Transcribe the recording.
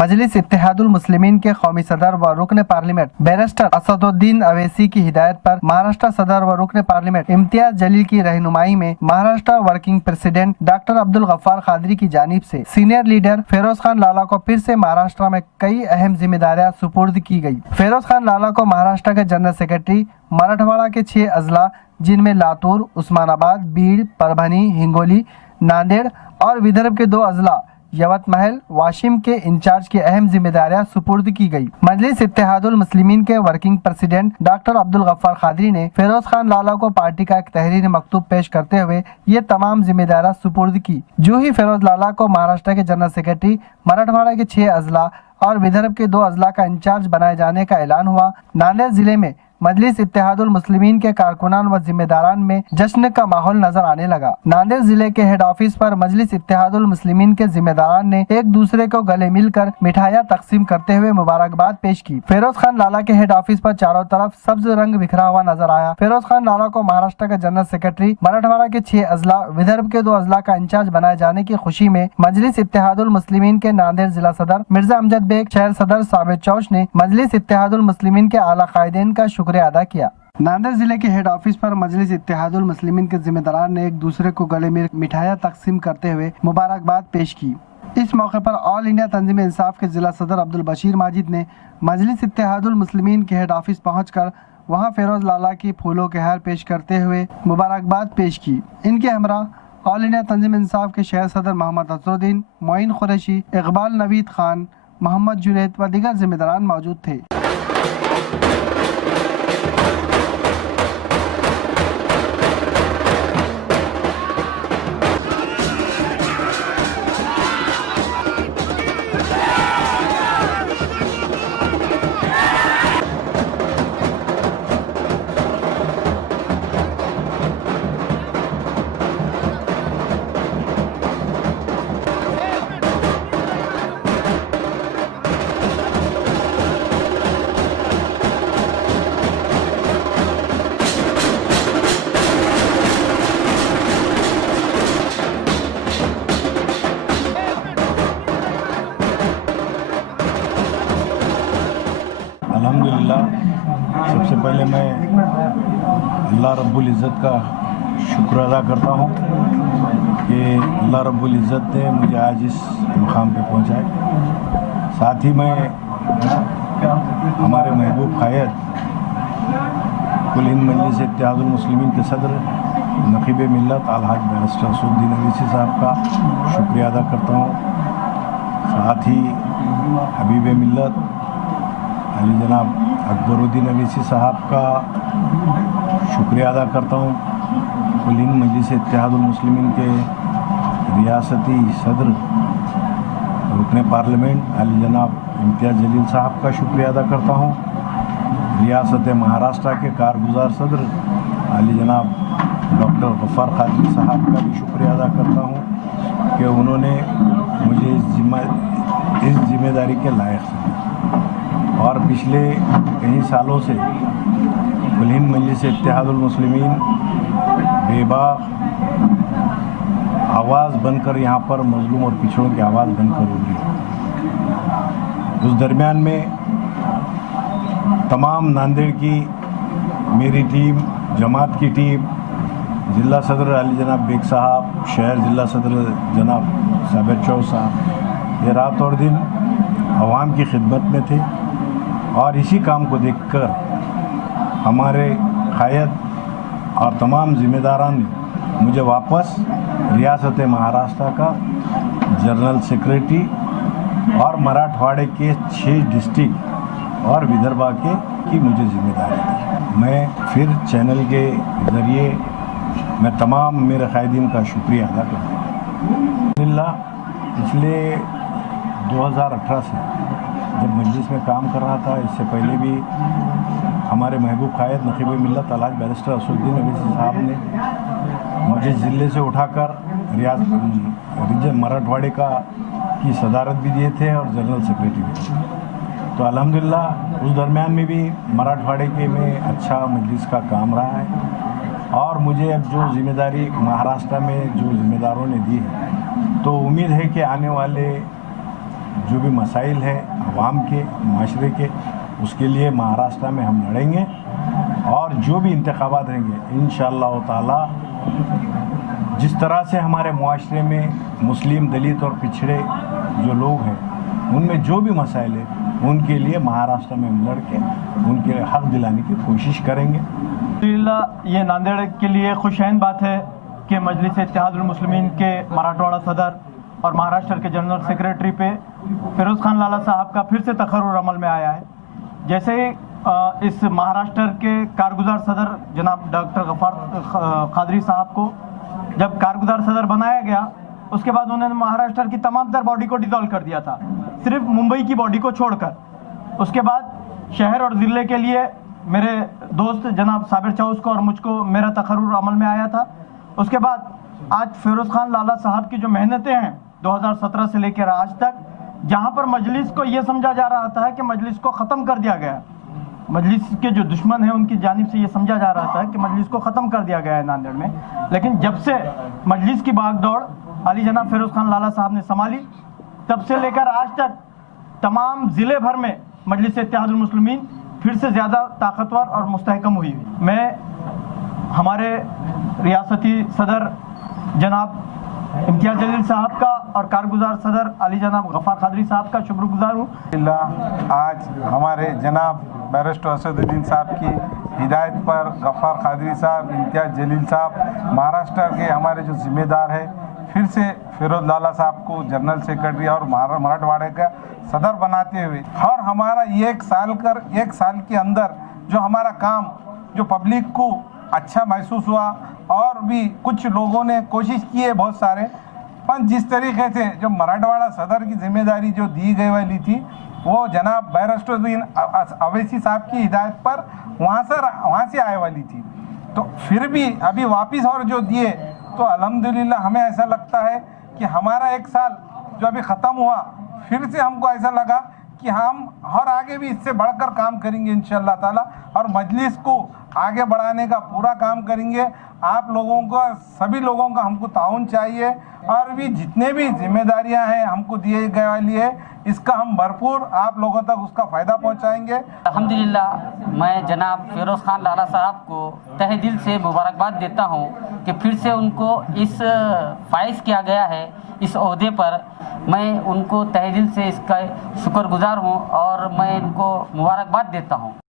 मजलिस इत्तेहादुल मुस्लिमीन के कौमी सदर व रुकन पार्लियामेंट बैरिस्टर असदुद्दीन अवैसी की हिदायत पर महाराष्ट्र सदर व रुकन पार्लियामेंट इम्तियाज जलील की रहनुमाई में Maharashtra working president doctor Abdul Ghaffar Quadri की जानिब से सीनियर लीडर फेरोज खान लाला को फिर से महाराष्ट्र में कई अहम जिम्मेदारियां सुपुर्द की गई। फेरोज खान लाला को महाराष्ट्र के जनरल सेक्रेटरी, मराठवाड़ा के 6 अजला जिनमें लातूर, उस्मानाबाद, बीड़, परभनी, हिंगोली, नांदेड़ और विदर्भ के 2 अजला यवतमहल, वाशिम के इंचार्ज की अहम जिम्मेदारियां सुपुर्द की गई। मजलिस इत्तेहादुल मुस्लिमीन के working president doctor Abdul Ghaffar Quadri ने फेरोज खान लाला को पार्टी का एक तहरीरी मकतूब पेश करते हुए ये तमाम जिम्मेदारियां सुपुर्द की। जो ही फेरोज लाला को महाराष्ट्र के जनरल सेक्रेटरी, मराठवाड़ा के 6 अजला और विदर्भ के 2 अजला का इंचार्ज बनाए जाने का ऐलान हुआ, नांदेड़ जिले में मजलिस इत्तेहादुल मुस्लिमीन के कारकुनान व जिम्मेदारान में जश्न का माहौल नजर आने लगा। नांदेड़ जिले के हेड ऑफिस पर मजलिस इत्तेहादुल मुस्लिमीन के जिम्मेदारान ने एक दूसरे को गले मिलकर मिठाइयां तकसीम करते हुए मुबारकबाद पेश की। फेरोज खान लाला के हेड ऑफिस पर चारों तरफ सब्ज रंग बिखरा हुआ नजर आया। फेरोज खान लाला को महाराष्ट्र के जनरल सेक्रेटरी, मराठवाड़ा के 6 अजला, विदर्भ के 2 अजला का इंचार्ज बनाए जाने की खुशी में मजलिस इत्तेहादुल मुस्लिमीन के नांदेड़ जिला सदर मिर्जा अमजद बेग, शहर सदर साबिर चौश ने मजलिस इत्तेहादुल मुस्लिमीन के आला कायदीन का शुक्रिया अदा किया। नांदेड़ जिले के हेड ऑफिस पर मजलिस इत्तेहादुल मुस्लिमीन के जिम्मेदारान ने एक दूसरे को गले में मिठाइयां तकसीम करते हुए मुबारकबाद पेश की। इस मौके पर ऑल इंडिया तंजीम इंसाफ के जिला सदर अब्दुल बशीर माजिद ने मजलिस इत्तेहादुल मुस्लिमीन के हेड ऑफिस पहुंचकर वहां फेरोज लाला की फूलों के हार पेश करते हुए मुबारकबाद पेश की। इनके हमरा ऑल इंडिया तंजीम इंसाफ के शहर सदर मोहम्मद अजहरुद्दीन, मोइन कुरैशी, इकबाल नवीद खान, मोहम्मद जुनैद व दीगर जिम्मेदारान मौजूद थे। अल्हम्दुलिल्लाह, सबसे पहले मैं अल्लाह रब्बुल इज़्ज़त का शुक्र अदा करता हूँ कि अल्लाह रब्बुल इज़्ज़त ने मुझे आज इस मुकाम पे पहुँचाए। साथ ही मैं हमारे महबूब क़ायद कुल हिंद मजलिस इत्तेहादुल मुस्लिमीन के सदर नक़ीब मिल्लत अलहाज बैरिस्टर असदुद्दीन अवैसी साहब का शुक्रिया अदा करता हूँ। साथ ही हबीब मिल्लत अली जनाब अकबरुद्दीन अवैसी साहब का शुक्रिया अदा करता हूँ। कुल हिंद मजलिस इत्तेहादुल मुस्लिमीन के रियासती सदर रुकन पार्लियामेंट अली जनाब इम्तियाज जलील साहब का शुक्रिया अदा करता हूँ। रियासत महाराष्ट्र के कारगुजार सदर अली जनाब डॉक्टर गफ्फार कादरी साहब का भी शुक्रिया अदा करता हूँ कि उन्होंने मुझे इस जिम्मेदारी के लायक समझा और पिछले कई सालों से कुल हिंद मजलिस इत्तेहादुल मुस्लिमीन बेबाक आवाज़ बनकर यहाँ पर मजलूम और पिछड़ों की आवाज़ बनकर उठी। उस दरमियान में तमाम नांदेड़ की मेरी टीम, जमात की टीम, जिला सदर अली जनाब बेग साहब, शहर जिला सदर जनाब साबिर चौस साहब, ये रात और दिन अवाम की खिदमत में थे और इसी काम को देखकर हमारे क़ायद और तमाम ज़िम्मेदारान ने मुझे वापस रियासत महाराष्ट्र का जनरल सेक्रेटरी और मराठवाड़े के 6 डिस्ट्रिक्ट और विदर्भा की मुझे जिम्मेदारी दी। मैं फिर चैनल के ज़रिए मैं तमाम मेरे क़ायदीन का शुक्रिया अदा करता हूँ। अल्हम्दुलिल्लाह, पिछले 2018 से जब मजलिस में काम कर रहा था, इससे पहले भी हमारे महबूब क़ायद नक़ीब मिल्लत अलहाज बैरिस्टर असदुद्दीन अवैसी साहब ने मुझे ज़िले से उठाकर रीजन मराठवाड़े की सदारत भी दिए थे और जनरल सेक्रेटरी भी थे। तो अल्हम्दुलिल्लाह उस दरमियान में भी मराठवाड़े के में अच्छा मजलिस का काम रहा है और मुझे अब जो ज़िम्मेदारी महाराष्ट्र में जो ज़िम्मेदारों ने दी है, तो उम्मीद है कि आने वाले जो भी मसाइल है अवाम के, माशरे के, उसके लिए महाराष्ट्र में हम लड़ेंगे और जो भी इंतखाबात रहेंगे इंशाअल्लाह ताला जिस तरह से हमारे मुआशरे में मुस्लिम, दलित और पिछड़े जो लोग हैं उनमें जो भी मसाइल है उनके लिए महाराष्ट्र में हम लड़ के उनके हक दिलाने की कोशिश करेंगे। ये नांदेड़ के लिए खुशैन बात है कि मजलिस इत्तेहादुल मुस्लिमीन के मराठवाड़ा सदर और महाराष्ट्र के जनरल सेक्रेटरी पे फिरोज़ खान लाला साहब का फिर से तकर्रुर अमल में आया है। जैसे ही इस महाराष्ट्र के कारगुजार सदर जनाब डॉक्टर गफ्फार कादरी साहब को जब कारगुजार सदर बनाया गया, उसके बाद उन्होंने महाराष्ट्र की तमाम तर बॉडी को डिसॉल्व कर दिया था, सिर्फ मुंबई की बॉडी को छोड़कर। उसके बाद शहर और ज़िले के लिए मेरे दोस्त जनाब साबिर चौस को और मुझको मेरा तकर्रुर अमल में आया था। उसके बाद आज फिरोज़ खान लाला साहब की जो मेहनतें हैं 2017 से लेकर आज तक, जहां पर मजलिस को ये समझा जा रहा था कि मजलिस को ख़त्म कर दिया गया, मजलिस के जो दुश्मन हैं उनकी जानिब से ये समझा जा रहा था कि मजलिस को ख़त्म कर दिया गया है नांदेड़ में, लेकिन जब से मजलिस की भागदौड़ अली जनाब फिरोज़ खान लाला साहब ने संभाली, तब से लेकर आज तक तमाम ज़िले भर में मजलिस इत्तेहादुल मुस्लिमीन फिर से ज़्यादा ताकतवर और मुस्तहकम हुई। मैं हमारे रियासती सदर जनाब इम्तियाज़ जलील साहब का और कारगुजार सदर अली जनाब गफ्फार कादरी साहब का शुक्रगुजार हूँ। आज हमारे जनाब बैरिस्टर असदुद्दीन साहब की हिदायत पर गफ्फार कादरी साहब, इम्तियाज़ जलील साहब, महाराष्ट्र के हमारे जो जिम्मेदार है, फिर से फिरोज़ लाला साहब को जनरल सेक्रेटरी और मराठवाड़े का सदर बनाते हुए, और हमारा एक साल के अंदर जो हमारा काम जो पब्लिक को अच्छा महसूस हुआ, और भी कुछ लोगों ने कोशिश की है बहुत सारे, पर जिस तरीके से जो मराठवाड़ा सदर की जिम्मेदारी जो दी गई वाली थी वो जनाब बैरिस्टर अवैसी साहब की हिदायत पर वहाँ से आए वाली थी, तो फिर भी अभी वापस और जो दिए तो अल्हम्दुलिल्लाह हमें ऐसा लगता है कि हमारा एक साल जो अभी ख़त्म हुआ, फिर से हमको ऐसा लगा कि हम और आगे भी इससे बढ़कर काम करेंगे इंशाअल्लाह ताला, और मजलिस को आगे बढ़ाने का पूरा काम करेंगे। आप लोगों का, सभी लोगों का हमको ताउन चाहिए, और भी जितने भी जिम्मेदारियां हैं हमको दिए गए वाली है, इसका हम भरपूर आप लोगों तक उसका फ़ायदा पहुंचाएंगे। अल्हम्दुलिल्लाह मैं जनाब फिरोज़ खान लाला साहब को तहे दिल से मुबारकबाद देता हूं कि फिर से उनको इस फाइज किया गया है इस ओहदे पर। मैं उनको तहे दिल से इसका शुक्रगुजार हूं और मैं इनको मुबारकबाद देता हूं।